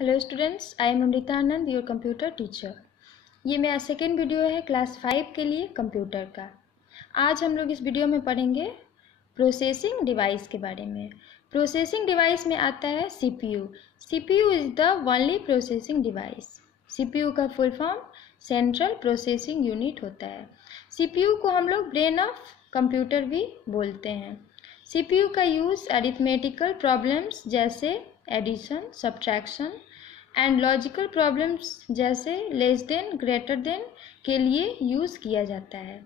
Hello students, I am Amrita Anand, your computer teacher. ये मेरा second video है class 5 के लिए कंप्यूटर का। आज हम लोग इस वीडियो में पढ़ेंगे प्रोसेसिंग डिवाइस के बारे में। प्रोसेसिंग डिवाइस में आता है CPU. CPU is the only processing device. CPU का full form central processing unit होता है। सीपीयू को हम लोग ब्रेन ऑफ कंप्यूटर भी बोलते हैं। सीपीयू का यूज़ अरिथमेटिकल प्रॉब्लम्स जैसे addition, subtraction and logical problems जैसे लेस देन, ग्रेटर देन के लिए यूज़ किया जाता है।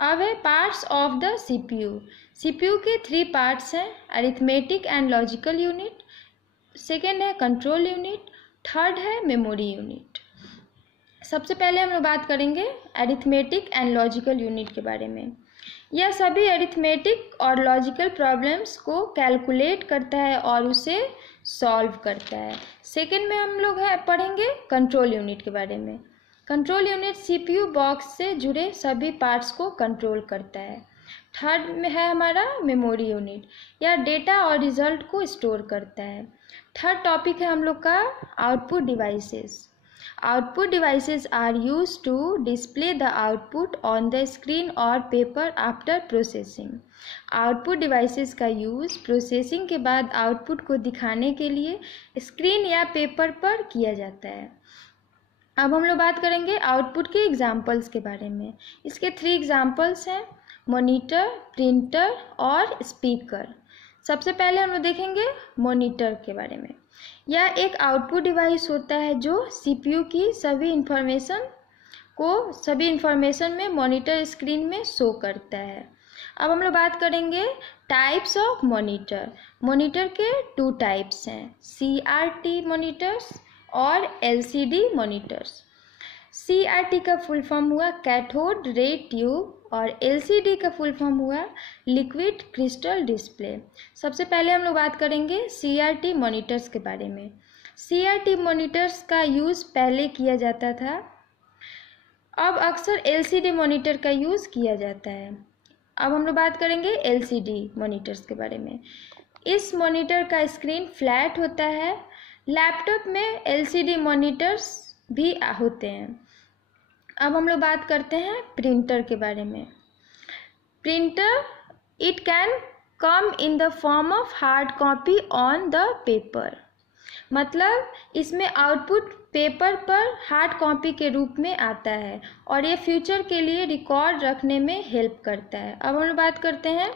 अब है parts of the CPU. CPU के 3 पार्ट्स हैं, arithmetic and logical unit, second है कंट्रोल यूनिट, थर्ड है मेमोरी यूनिट। सबसे पहले हम लोग बात करेंगे अरिथमेटिक एंड लॉजिकल यूनिट के बारे में। यह सभी अरिथमेटिक और लॉजिकल प्रॉब्लम्स को कैलकुलेट करता है और उसे सॉल्व करता है। सेकेंड में हम लोग पढ़ेंगे कंट्रोल यूनिट के बारे में। कंट्रोल यूनिट सीपीयू बॉक्स से जुड़े सभी पार्ट्स को कंट्रोल करता है। थर्ड में है हमारा मेमोरी यूनिट, यह डेटा और रिजल्ट को स्टोर करता है। थर्ड टॉपिक है हम लोग का output devices. Output devices are used to display the output on the screen or paper after processing. Output devices का यूज़ प्रोसेसिंग के बाद आउटपुट को दिखाने के लिए स्क्रीन या पेपर पर किया जाता है। अब हम लोग बात करेंगे आउटपुट के एग्जाम्पल्स के बारे में। इसके 3 एग्जाम्पल्स हैं, मॉनिटर, प्रिंटर और स्पीकर। सबसे पहले हम लोग देखेंगे मॉनिटर के बारे में। यह एक आउटपुट डिवाइस होता है जो सीपीयू की सभी इंफॉर्मेशन में मॉनिटर स्क्रीन में शो करता है। अब हम लोग बात करेंगे टाइप्स ऑफ मॉनिटर। मॉनिटर के 2 टाइप्स हैं, सीआरटी मॉनिटर्स और एलसीडी मॉनिटर्स। सीआरटी का फुल फॉर्म हुआ कैथोड रे ट्यूब और एलसीडी का फुल फॉर्म हुआ लिक्विड क्रिस्टल डिस्प्ले। सबसे पहले हम लोग बात करेंगे सीआरटी मॉनिटर्स के बारे में। सीआरटी मॉनिटर्स का यूज़ पहले किया जाता था, अब अक्सर एलसीडी मॉनिटर का यूज़ किया जाता है। अब हम लोग बात करेंगे एलसीडी मॉनिटर्स के बारे में। इस मॉनिटर का स्क्रीन फ्लैट होता है। लैपटॉप में एलसीडी मॉनिटर्स भी होते हैं। अब हम लोग बात करते हैं प्रिंटर के बारे में। Printer it can come in the form of hard copy on the paper, मतलब इसमें आउटपुट पेपर पर हार्ड कॉपी के रूप में आता है और ये फ्यूचर के लिए रिकॉर्ड रखने में हेल्प करता है। अब हम लोग बात करते हैं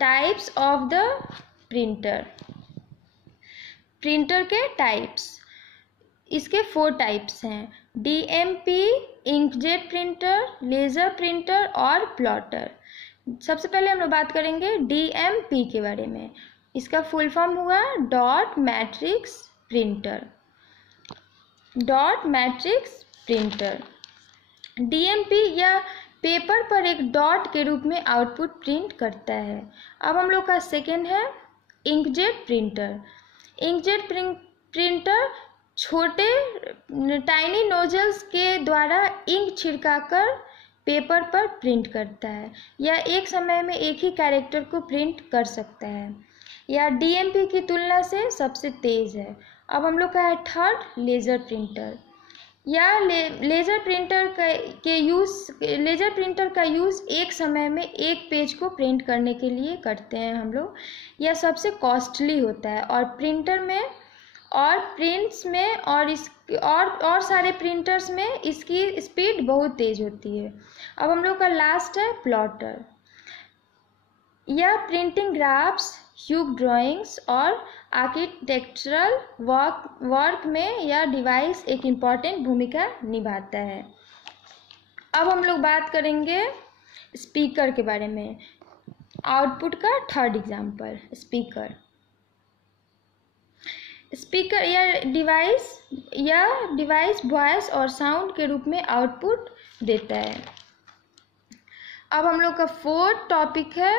types of the printer. Printer के टाइप्स, इसके 4 टाइप्स हैं, DMP, inkjet printer, laser printer और प्लॉटर। सबसे पहले हम लोग बात करेंगे डीएमपी के बारे में। इसका फुल फॉर्म हुआ dot matrix printer. Dot matrix printer, DMP या पेपर पर एक डॉट के रूप में आउटपुट प्रिंट करता है। अब हम लोग का सेकेंड है इंकजेट प्रिंटर। इंकजेट प्रिंटर छोटे टाइनी नोजल्स के द्वारा इंक छिड़काकर पेपर पर प्रिंट करता है। यह एक समय में एक ही कैरेक्टर को प्रिंट कर सकता है। यह डीएमपी की तुलना से सबसे तेज़ है। अब हम लोग का है थर्ड लेज़र प्रिंटर। या लेज़र प्रिंटर का यूज़ एक समय में एक पेज को प्रिंट करने के लिए करते हैं हम लोग। यह सबसे कॉस्टली होता है और प्रिंटर में और प्रिंट्स में और सारे प्रिंटर्स में इसकी स्पीड बहुत तेज़ होती है। अब हम लोग का लास्ट है प्लॉटर। यह प्रिंटिंग ग्राफ्स, ह्यूब ड्राइंग्स और आर्किटेक्चरल वर्क में यह डिवाइस एक इम्पॉर्टेंट भूमिका निभाता है। अब हम लोग बात करेंगे स्पीकर के बारे में। आउटपुट का थर्ड एग्जाम्पल स्पीकर। स्पीकर यह डिवाइस वॉइस और साउंड के रूप में आउटपुट देता है। अब हम लोग का 4th टॉपिक है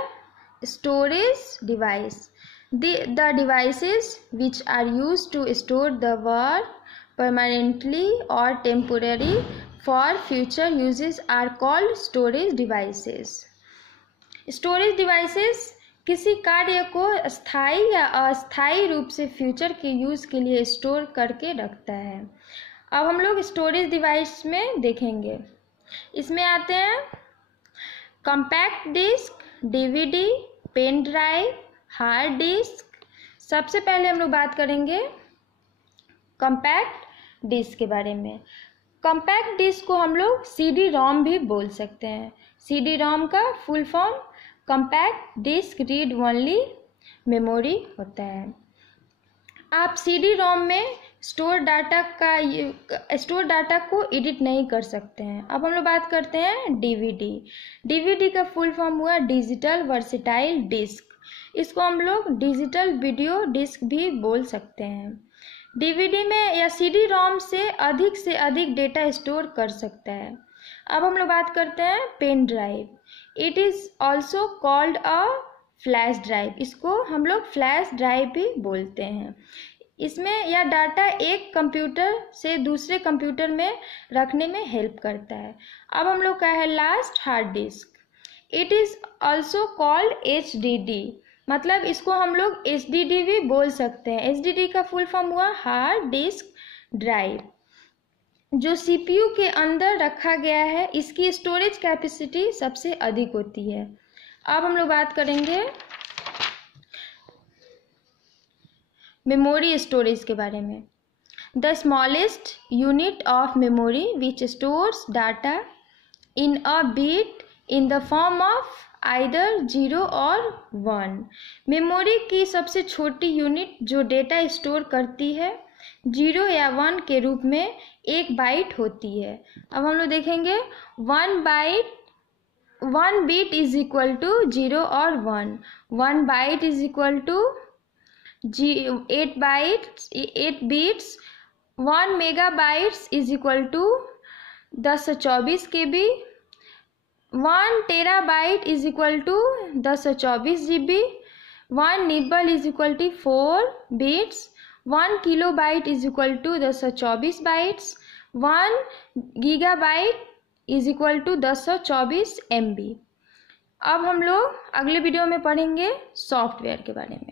storage device. The devices which are used to store the work permanently और temporary for future uses are called storage devices. Storage devices किसी कार्य को स्थायी या अस्थायी रूप से फ्यूचर के यूज़ के लिए स्टोर करके रखता है। अब हम लोग स्टोरेज डिवाइस में देखेंगे। इसमें आते हैं compact disc, DVD, pen drive, hard disk. सबसे पहले हम लोग बात करेंगे कॉम्पैक्ट डिस्क के बारे में। कॉम्पैक्ट डिस्क को हम लोग सीडी रोम भी बोल सकते हैं। सीडी रोम का full form compact disc read only memory होता है। आप सीडी रोम में स्टोर डाटा को एडिट नहीं कर सकते हैं। अब हम लोग बात करते हैं डीवीडी। डीवीडी का फुल फॉर्म हुआ डिजिटल वर्सेटाइल डिस्क। इसको हम लोग डिजिटल वीडियो डिस्क भी बोल सकते हैं। डीवीडी में या सीडी रोम से अधिक डेटा स्टोर कर सकता है। अब हम लोग बात करते हैं pen drive. It is also called a flash drive. इसको हम लोग फ्लैश ड्राइव भी बोलते हैं। इसमें यह डाटा एक कंप्यूटर से दूसरे कंप्यूटर में रखने में हेल्प करता है। अब हम लोग का है last hard disk. It is also called HDD, मतलब इसको हम लोग HDD भी बोल सकते हैं। HDD का फुल फॉर्म हुआ हार्ड डिस्क ड्राइव, जो CPU के अंदर रखा गया है। इसकी स्टोरेज कैपेसिटी सबसे अधिक होती है। अब हम लोग बात करेंगे मेमोरी स्टोरेज के बारे में। The smallest unit of memory which stores data in a bit in the form of either 0 और 1। मेमोरी की सबसे छोटी यूनिट जो डेटा स्टोर करती है 0 या 1 के रूप में 1 बाइट होती है। अब हम लोग देखेंगे 1 बिट इज इक्वल टू 0 और 1। 1 byte is equal to 8 bits. 1 megabytes is equal to 1024 KB। 1 terabyte is equal to 1024 GB। 1 nibble is equal to 4 bits. 1 kilobyte is equal to 1024 bytes. 1 gigabyte is equal to 1024 MB। अब हम लोग अगले video में पढ़ेंगे software के बारे में।